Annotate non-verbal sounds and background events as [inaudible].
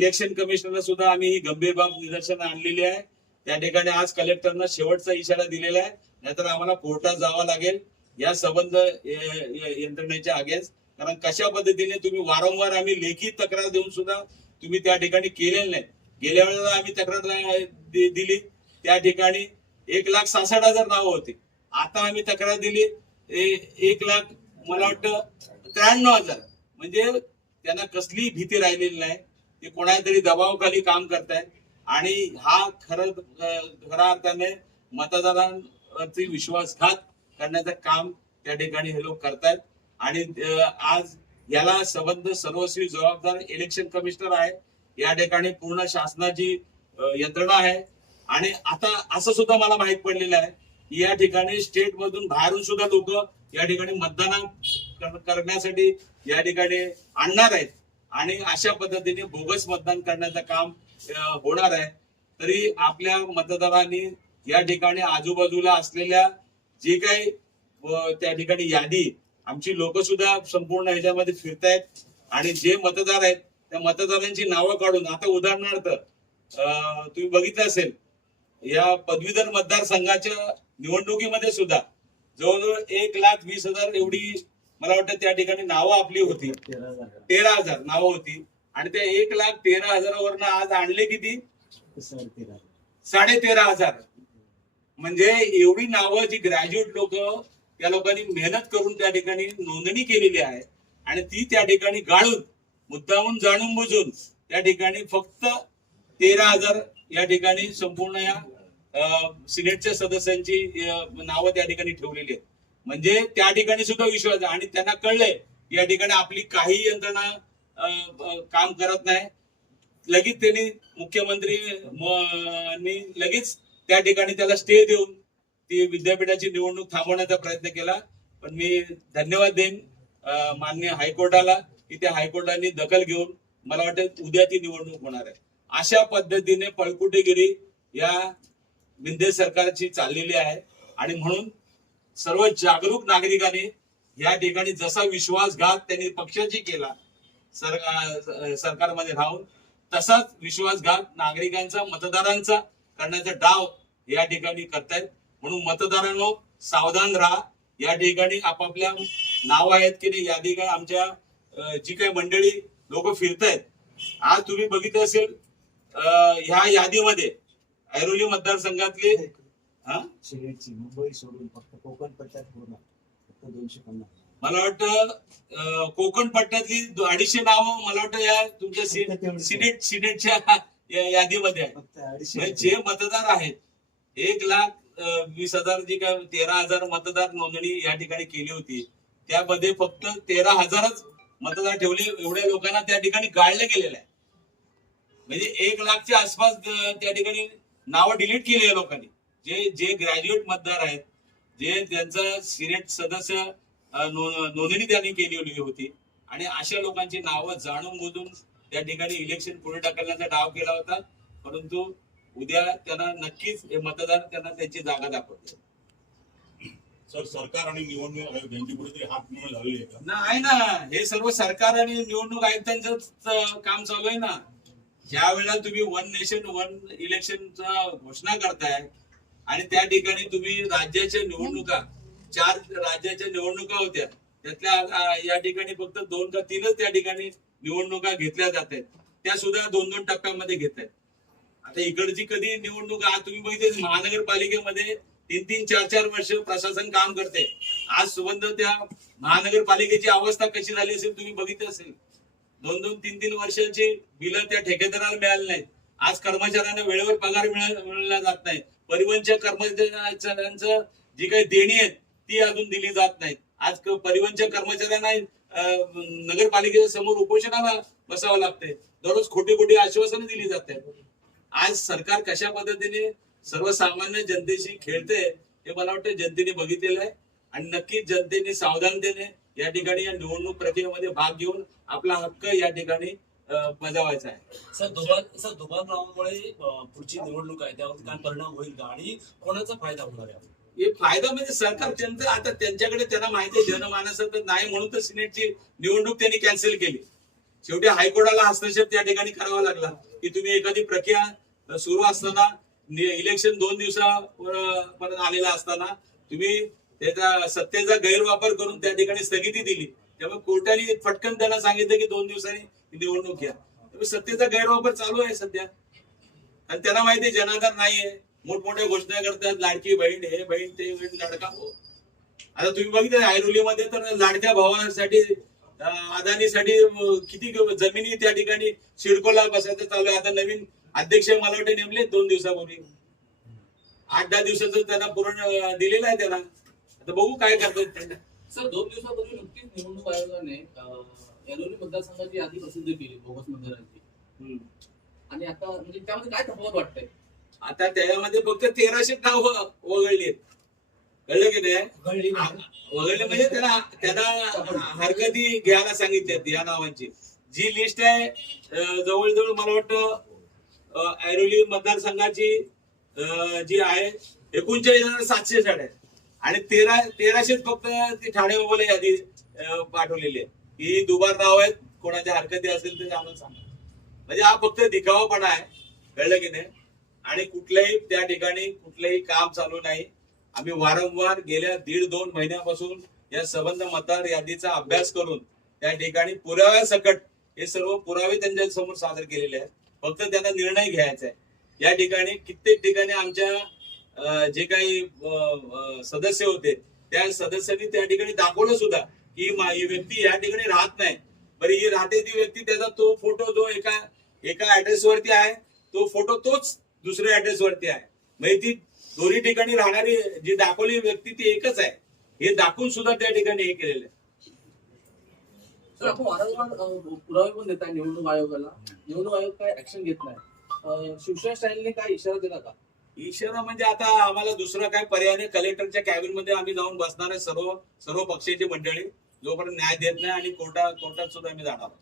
Election कमिशनरला सुद्धा आम्ही ही गंभीर बाब निदर्शन आणलेली आहे. त्या ठिकाणी आज कलेक्टरना शेवटचा इशारा दिलेला आहे. नाहीतर आम्हाला कोर्टात जावं लागेल. या संबंध यंत्रणेच्या अगेन्स्ट. कारण कशा पद्धतीने तुम्ही वारंवार आम्ही लेखी तक्रार देऊन सुद्धा तुम्ही त्या ठिकाणी केलेलं नाही. गेल्या वेळेला आम्ही तक्रार दिली. त्या ठिकाणी एक लाख सासठ हजार नावं होती. आता आम्ही तक्रार दिली. ए- एक लाख मला वाटतं त्र्याण्णव हजार. म्हणजे त्यांना कसली भीती राहिलेली नाही. ते कोणातरी दबावाखाली काम करतायत आणि हा खरं खऱ्या अर्थाने मतदारांची विश्वासघात करण्याचं काम त्या ठिकाणी हे लोक करतायत. आणि आज याला संबंध सर्वस्वी जबाबदार इलेक्शन कमिशनर आहे. या ठिकाणी पूर्ण शासनाची यंत्रणा आहे. आणि आता असं सुद्धा मला माहीत पडलेलं आहे की या ठिकाणी स्टेट मधून बाहेरून सुद्धा लोक या ठिकाणी मतदान कर- करण्यासाठी या ठिकाणी आणणार आहेत. आणि अशा पद्धतीने बोगस मतदान करण्याचं काम होणार आहे. तरी आपल्या मतदारांनी या ठिकाणी आजूबाजूला असलेल्या जे काही त्या ठिकाणी यादी आमची लोक सुद्धा संपूर्ण ह्याच्यामध्ये फिरतायत. आणि जे मतदार आहेत त्या मतदारांची नावं काढून आता उदाहरणार्थ अं, तुम्ही बघितलं असेल या पदवीधर मतदारसंघाच्या निवडणुकीमध्ये सुद्धा जवळजवळ एक लाख वीस हजार एवढी मला वाटतं त्या ठिकाणी नावं आपली होती. तेरा हजार नावं होती. आणि त्या एक लाख तेरा हजारावरनं आज आणले किती? साडे तेरा हजार. म्हणजे एवढी नावं जी ग्रॅज्युएट लोक त्या लोकांनी मेहनत करून त्या ठिकाणी नोंदणी केलेली आहे. आणि ती त्या ठिकाणी गाळून मुद्दामून जाणून बुजून त्या ठिकाणी फक्त तेरा हजार या ठिकाणी संपूर्ण या सिनेटच्या सदस्यांची नावं त्या ठिकाणी ठेवलेली आहेत. म्हणजे त्या ठिकाणी सुद्धा विश्वास आहे. आणि त्यांना कळलंय या ठिकाणी आपली काही यंत्रणा काम करत नाही. लगेच त्यांनी मुख्यमंत्री लगेच त्या ठिकाणी त्याला स्टे देऊन ती विद्यापीठाची निवडणूक थांबवण्याचा प्रयत्न केला. पण मी धन्यवाद देईन मान्य माननीय हायकोर्टाला की त्या हायकोर्टाने दखल घेऊन मला वाटतं उद्या ती निवडणूक होणार आहे. अशा पद्धतीने पळकुटेगिरी या बिंदे सरकारची चाललेली आहे. आणि म्हणून सर्व जागरूक नागरिकांनी या ठिकाणी जसा विश्वासघात त्यांनी पक्षाची केला सर सरकारमध्ये राहून तसाच विश्वासघात नागरिकांचा मतदारांचा करण्याचा डाव या ठिकाणी करतायत. म्हणून मतदारांनो सावधान राहा. या ठिकाणी आपापल्या नाव आहेत की नाही यादी काय आमच्या जी काही मंडळी लोक फिरतायत. आज तुम्ही बघितलं असेल अं, ह्या यादीमध्ये ऐरोली मतदारसंघातले हा? सिलेटची मुंबई सोडून फक्त कोकण पट्ट्यात पूर्ण फक्त दोनशे पन्नास. मला वाटतं कोकण पट्ट्यातली अडीचशे नावं मला वाटतं या तुमच्या. सिनेट सिनेटच्या [laughs] यादीमध्ये आहे म्हणजे जे मतदार आहेत एक लाख वीस हजार जी काय तेरा हजार मतदार नोंदणी या ठिकाणी केली होती. त्यामध्ये फक्त तेरा हजारच मतदार ठेवले एवढ्या लोकांना त्या ठिकाणी गाळलं गेलेलं आहे. म्हणजे एक लाखच्या आसपास त्या ठिकाणी नावं डिलीट केली आहे लोकांनी. जे जे ग्रॅज्युएट मतदार आहेत जे त्यांचं सिनेट सदस्य नोंदणी त्यांनी केलेली होती आणि अशा लोकांची नावं जाणून बुजून त्या ठिकाणी इलेक्शन पुढे ढकलण्याचा डाव केला होता. परंतु उद्या त्यांना नक्कीच हे मतदार त्यांना त्यांची जागा दाखवतील. सर सरकार आणि निवडणूक आयोग यांची कुठेतरी हात मिळून झालेली आहे का? ना आहे ना हे सर्व सरकार आणि निवडणूक आयुक्तांचं काम चालू आहे ना. ज्या वेळेला तुम्ही वन नेशन वन इलेक्शनचा घोषणा करताय आणि त्या ठिकाणी तुम्ही राज्याच्या निवडणुका चार राज्याच्या निवडणुका होत्या. त्यातल्या या ठिकाणी फक्त दोन का तीनच त्या ठिकाणी निवडणुका घेतल्या जात आहेत. त्या सुद्धा दोन दोन टप्प्यामध्ये घेत आहेत. आता इकडची कधी निवडणूक तुम्ही बघितले महानगरपालिकेमध्ये तीन तीन चार चार वर्ष प्रशासन काम करते. आज सुबंध त्या महानगरपालिकेची अवस्था कशी झाली असेल तुम्ही बघितलं असेल? दोन दोन तीन तीन वर्षाची बिलं त्या ठेकेदाराला मिळाली नाहीत. आज कर्मचाऱ्यांना वेळेवर पगार मिळाला जात नाही. परिवहनच्या कर्मचाऱ्यांचं जी काही देणी आहेत ती अजून दिली जात नाहीत. आज परिवहनच्या कर्मचाऱ्यांना नगरपालिकेच्या समोर उपोषणाला बसावं लागतंय. दररोज खोटी खोटी आश्वासनं दिली जात आज सरकार कशा पद्धतीने सर्वसामान्य जनतेशी खेळते हे मला वाटतं जनतेने बघितलेलं आहे. आणि नक्कीच जनतेने सावधानतेने या ठिकाणी या निवडणूक प्रक्रियेमध्ये भाग घेऊन आपला हक्क या ठिकाणी बजावायचा आहे. सर दुबार सर दुबारमुळे अं, पुढची निवडणूक आहे त्यावरती काय परिणाम होईल का? आणि कोणाचा फायदा होणार आहे? हे फायदा म्हणजे सरकार त्यांचं आता त्यांच्याकडे त्यांना माहिती आहे जनमानसाचं नाही म्हणून तर सिनेटची निवडणूक त्यांनी कॅन्सल केली. शेवटी हायकोर्टाला हस्तक्षेप त्या ठिकाणी करावा लागला की तुम्ही एखादी प्रक्रिया सुरू असताना इलेक्शन दोन दिवसावर पर्यंत आलेला असताना तुम्ही त्याचा सत्तेचा गैरवापर करून त्या ठिकाणी स्थगिती दिली. त्यामुळे कोर्टाने पटकन त्यांना सांगितलं की दोन दिवसांनी निवडणूक घ्या. त्यामुळे सत्तेचा गैरवापर चालू आहे सध्या. आणि त्यांना माहिती आहे जनाधार नाहीये. मोठमोठ्या घोषणा करतात लाडकी बहीण हे बहीण ते बहीण लाडका भाऊ आता तुम्ही बघितलं ऐरोलीमध्ये तर लाडक्या भावासाठी अदानीसाठी किती जमिनी त्या ठिकाणी सिडकोला बसायचं चालू आहे. आता नवीन अध्यक्ष मला वाटतं नेमले दोन दिवसापूर्वी. आठ दहा दिवसाचं त्यांना पूर्ण दिलेलं आहे त्यांना. आता बघू काय करतात त्यांना सर दोन दिवसापूर्वी नुकतीच निवडणूक आयोगाने येलोनी मतदारसंघाची यादी प्रसिद्ध केली बोगस मतदारांची. आणि आता म्हणजे त्यामध्ये काय तफावत वाटतंय? आता त्यामध्ये फक्त तेराशे नाव वगळली आहेत. कळलं की नाही? वगळले म्हणजे त्याला त्यांना हरकती घ्यायला सांगितल्यात या नावांची. जी लिस्ट आहे जवळजवळ मला वाटतं ऐरोली मतदारसंघाची जी आहे एकोणचाळीस हजार सातशे साड्या आहेत. आणि तेरा तेराशेच फक्त ती ठाणे मोबाईल यादी पाठवलेली आहे. ही दुबार नाव आहेत. कोणाच्या हरकती असेल तर आम्हाला सांगा. म्हणजे हा फक्त दिखावापणा आहे कळलं की नाही? आणि कुठल्याही त्या ठिकाणी कुठलंही काम चालू नाही. आम्ही वारंवार गेल्या दीड दोन महिन्यापासून या संबंध मतदार यादीचा अभ्यास करून त्या ठिकाणी पुराव्यासकट हे सर्व पुरावे त्यांच्यासमोर सादर केलेले आहेत. फक्त त्यांना निर्णय घ्यायचा आहे. या ठिकाणी कित्येक ठिकाणी आमच्या जे काही सदस्य होते त्या सदस्यांनी त्या ठिकाणी दाखवलं सुद्धा की ही व्यक्ती या ठिकाणी राहत नाही. बरं ही राहते ती व्यक्ती त्याचा तो फोटो जो एका एका ऍड्रेस वरती आहे तो फोटो तोच दुसऱ्या ऍड्रेस वरती आहे म्हणजे ती दोन्ही ठिकाणी राहणारी जी दाखवली व्यक्ती ती एकच आहे. हे दाखवून सुद्धा त्या ठिकाणी हे केलेलं आहे. पुरावे पण देत आहे निवडणूक आयोगाला. निवडणूक आयोग काय ऍक्शन घेत नाही. शिवसेना स्टाईलने काय इशारा दिला का? इशारा म्हणजे आता आम्हाला दुसरा काय पर्याय नाही कलेक्टरच्या कॅबिनमध्ये आम्ही जाऊन बसणार आहे सर्व सर्व पक्षाची मंडळी जोपर्यंत न्याय देत नाही आणि कोर्टा कोर्टात सुद्धा आम्ही जाणार आहोत.